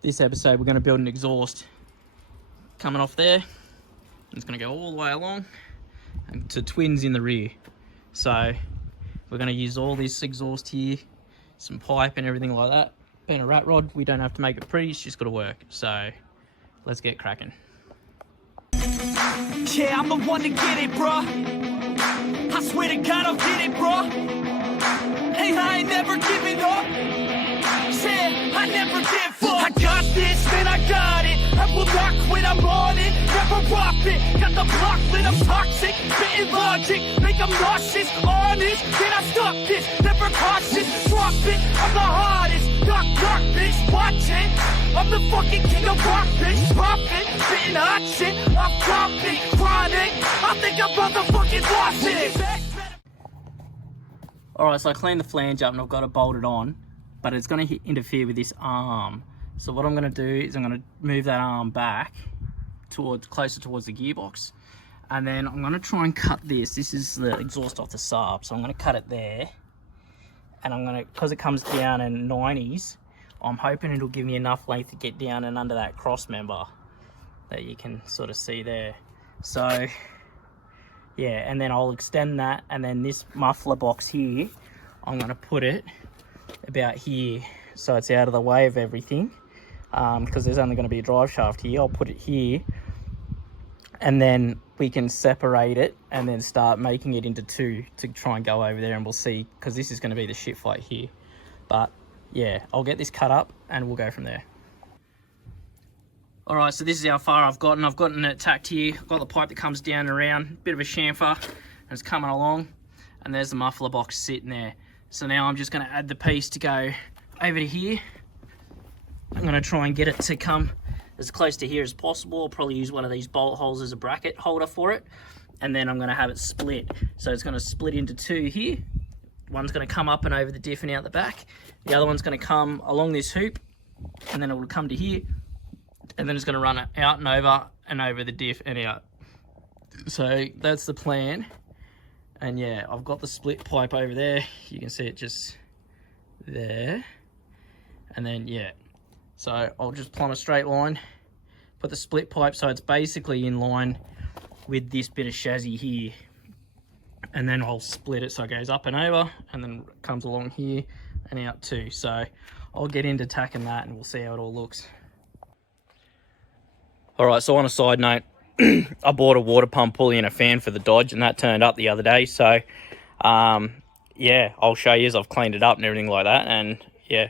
this episode we're going to build an exhaust coming off there. It's going to go all the way along and to twins in the rear. So we're going to use all this exhaust here, some pipe and everything like that. Being a rat rod, we don't have to make it pretty, it's just got to work. So let's get cracking. Yeah, I'm the one to get it, bruh. I swear to God I'll get it, bruh. Hey, I ain't never giving up. Said I never give up. I got this, man, I got it. I will not quit, I'm on it. Never rock it. Got the block lit, I'm toxic. Spitting logic, make them nauseous. Honest, can I stop this? Never cautious, drop it. I'm the hardest. Knock, knock, bitch, watch it. I'm the fucking king of rock, bitch. Poppin', spitting hot shit. I'm topic, chronic. I think I'm motherfucking lost it. Alright, so I cleaned the flange up and I've got it bolted on, but it's going to interfere with this arm. So what I'm going to do is I'm going to move that arm back closer towards the gearbox, and then I'm going to try and cut this. This is the exhaust off the Saab, so I'm going to cut it there, and I'm going to, because it comes down in 90s, I'm hoping it'll give me enough length to get down and under that cross member that you can sort of see there. So yeah, and then I'll extend that, and then this muffler box here, I'm going to put it about here so it's out of the way of everything, because there's only going to be a drive shaft here. I'll put it here, and then we can separate it and then start making it into two to try and go over there, and we'll see, because this is going to be the shit fight here. But yeah, I'll get this cut up and we'll go from there. Alright, so this is how far I've gotten. I've gotten it tacked here. I've got the pipe that comes down and around, bit of a chamfer, and it's coming along. And there's the muffler box sitting there. So now I'm just going to add the piece to go over to here. I'm going to try and get it to come as close to here as possible. I'll probably use one of these bolt holes as a bracket holder for it. And then I'm going to have it split. So it's going to split into two here. One's going to come up and over the diff and out the back. The other one's going to come along this hoop, and then it will come to here. And then it's going to run out and over the diff and out. So that's the plan. And yeah, I've got the split pipe over there. You can see it just there. And then yeah, so I'll just plumb a straight line, put the split pipe so it's basically in line with this bit of chassis here. And then I'll split it so it goes up and over, and then it comes along here and out too. So I'll get into tacking that and we'll see how it all looks. Alright, so on a side note, I bought a water pump pulley and a fan for the Dodge, and that turned up the other day. So, yeah, I'll show you as I've cleaned it up and everything like that. And yeah,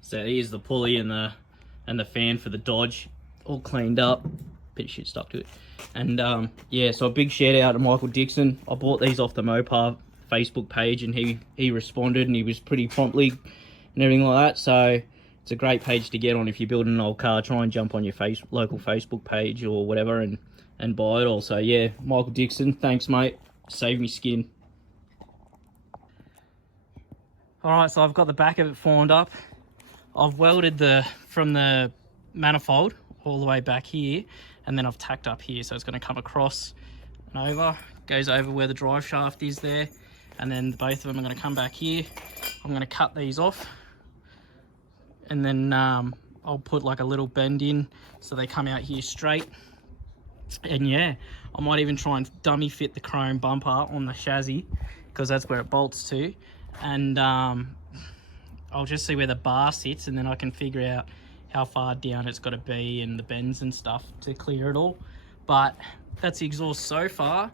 so here's the pulley and the fan for the Dodge, all cleaned up. Bit of shit stuck to it. And yeah, so a big shout out to Michael Dixon. I bought these off the Mopar Facebook page, and he responded, and he was pretty promptly and everything like that. So it's a great page to get on if you're building an old car. Try and jump on your local Facebook page or whatever and buy it all. So yeah, Michael Dixon, thanks mate, saved me skin. Alright, so I've got the back of it formed up. I've welded from the manifold all the way back here, and then I've tacked up here, so it's going to come across and over, goes over where the drive shaft is there, and then both of them are going to come back here. I'm going to cut these off, and then I'll put like a little bend in so they come out here straight. And yeah, I might even try and dummy fit the chrome bumper on the chassis, because that's where it bolts to. And I'll just see where the bar sits, and then I can figure out how far down it's got to be and the bends and stuff to clear it all. But that's the exhaust so far.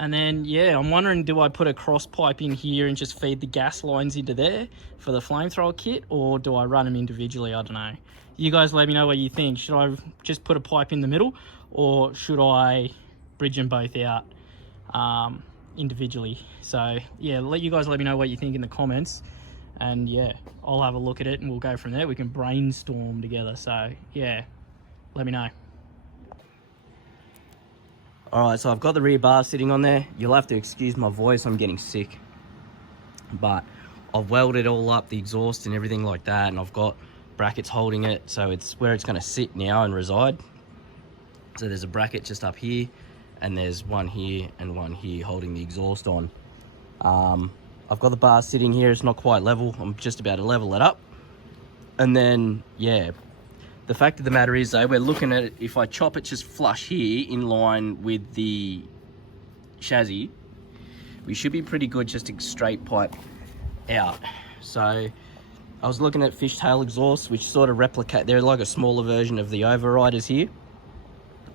And then yeah, I'm wondering, do I put a cross pipe in here and just feed the gas lines into there for the flamethrower kit, or do I run them individually? I don't know. You guys let me know what you think. Should I just put a pipe in the middle, or should I bridge them both out individually? So yeah, you guys let me know what you think in the comments, and yeah, I'll have a look at it and we'll go from there. We can brainstorm together. So yeah, let me know. Alright, so I've got the rear bar sitting on there. You'll have to excuse my voice, I'm getting sick. But I've welded all up, the exhaust and everything like that, and I've got brackets holding it, so it's where it's going to sit now and reside. So there's a bracket just up here, and there's one here and one here holding the exhaust on. I've got the bar sitting here, it's not quite level. I'm just about to level it up. And then, yeah, The fact of the matter is though, we're looking at it, if I chop it just flush here in line with the chassis, we should be pretty good just to straight pipe out. So I was looking at fishtail exhausts, which sort of replicate, they're like a smaller version of the overriders here,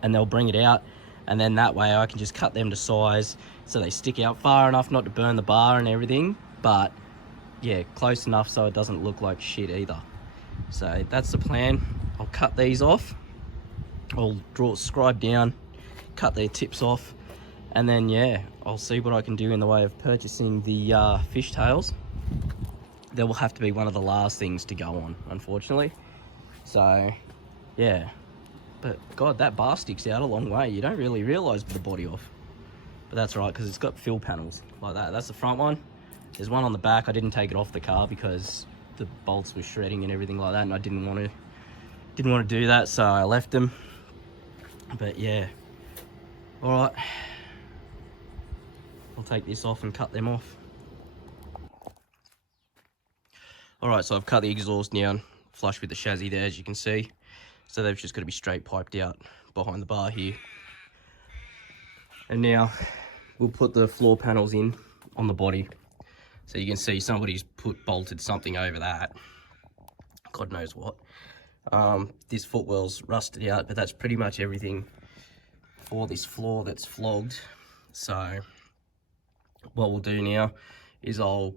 and they'll bring it out, and then that way I can just cut them to size so they stick out far enough not to burn the bar and everything, but yeah, close enough so it doesn't look like shit either. So that's the plan. I'll cut these off, I'll draw it, scribe down, cut their tips off, and then yeah, I'll see what I can do in the way of purchasing the fishtails. That will have to be one of the last things to go on, unfortunately. So yeah, but God, that bar sticks out a long way. You don't really realise with the body off, but that's right, because it's got fill panels like that. That's the front one. There's one on the back. I didn't take it off the car because the bolts were shredding and everything like that, and I didn't want to do that, so I left them. But yeah, all right, I'll take this off and cut them off. All right, so I've cut the exhaust down flush with the chassis there, as you can see, so they've just got to be straight piped out behind the bar here. And now we'll put the floor panels in on the body, so you can see somebody's bolted something over that, God knows what. This footwell's rusted out, but that's pretty much everything for this floor that's flogged. So what we'll do now is I'll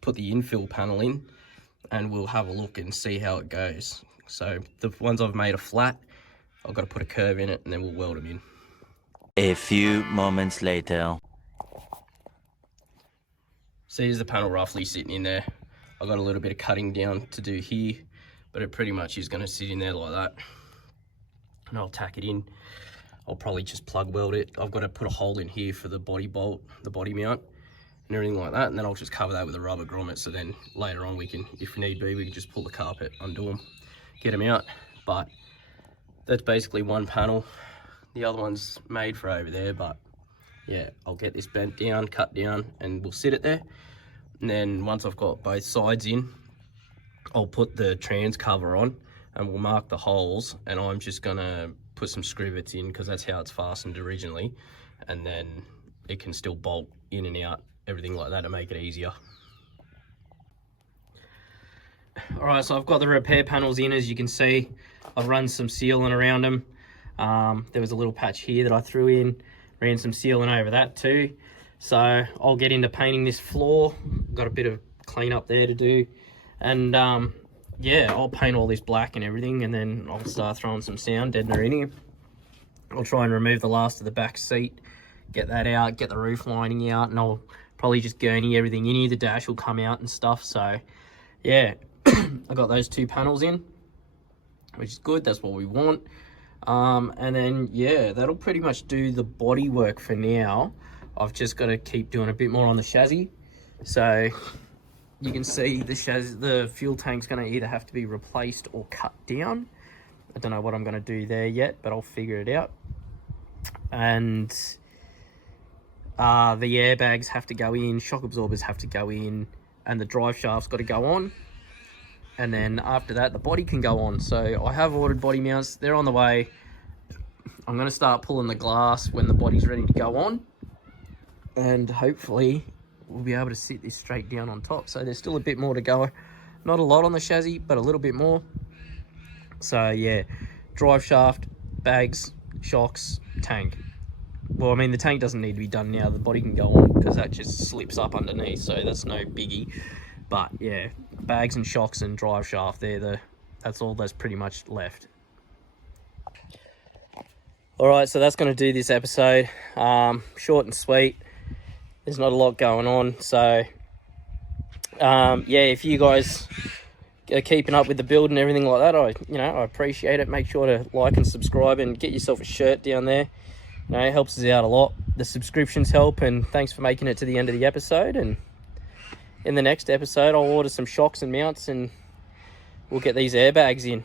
put the infill panel in and we'll have a look and see how it goes. So the ones I've made are flat, I've got to put a curve in it and then we'll weld them in. A few moments later. So here's the panel roughly sitting in there. I've got a little bit of cutting down to do here, but it pretty much is going to sit in there like that. And I'll tack it in. I'll probably just plug weld it. I've got to put a hole in here for the body bolt, the body mount, and everything like that. And then I'll just cover that with a rubber grommet. So then later on we can, if need be, we can just pull the carpet, undo them, get them out. But that's basically one panel. The other one's made for over there, but yeah, I'll get this bent down, cut down, and we'll sit it there. And then once I've got both sides in, I'll put the trans cover on and we'll mark the holes, and I'm just gonna put some scrivets in because that's how it's fastened originally, and then it can still bolt in and out, everything like that, to make it easier. All right, so I've got the repair panels in, as you can see. I've run some sealant around them. There was a little patch here that I threw in, ran some sealant over that too. So I'll get into painting this floor. Got a bit of clean up there to do, and yeah, I'll paint all this black and everything, and then I'll start throwing some sound deadener in here. I'll try and remove the last of the back seat, get that out, get the roof lining out, and I'll probably just gurney everything in here. The dash will come out and stuff. So yeah, I got those two panels in, which is good. That's what we want. And then yeah, that'll pretty much do the body work for now. I've just got to keep doing a bit more on the chassis. So you can see the chassis, the fuel tank's going to either have to be replaced or cut down. I don't know what I'm going to do there yet, but I'll figure it out. And the airbags have to go in, shock absorbers have to go in, and the drive shaft's got to go on. And then after that, the body can go on. So I have ordered body mounts. They're on the way. I'm going to start pulling the glass when the body's ready to go on. And hopefully we'll be able to sit this straight down on top. So there's still a bit more to go. Not a lot on the chassis, but a little bit more. So yeah, drive shaft, bags, shocks, tank. Well, I mean, the tank doesn't need to be done now. The body can go on because that just slips up underneath. So that's no biggie. But yeah, bags and shocks and drive shaft, that's all that's pretty much left. All right, so that's going to do this episode. Short and sweet. There's not a lot going on. So yeah, if you guys are keeping up with the build and everything like that, I appreciate it. Make sure to like and subscribe and get yourself a shirt down there. It helps us out a lot. The subscriptions help, and thanks for making it to the end of the episode. And in the next episode, I'll order some shocks and mounts, and we'll get these airbags in.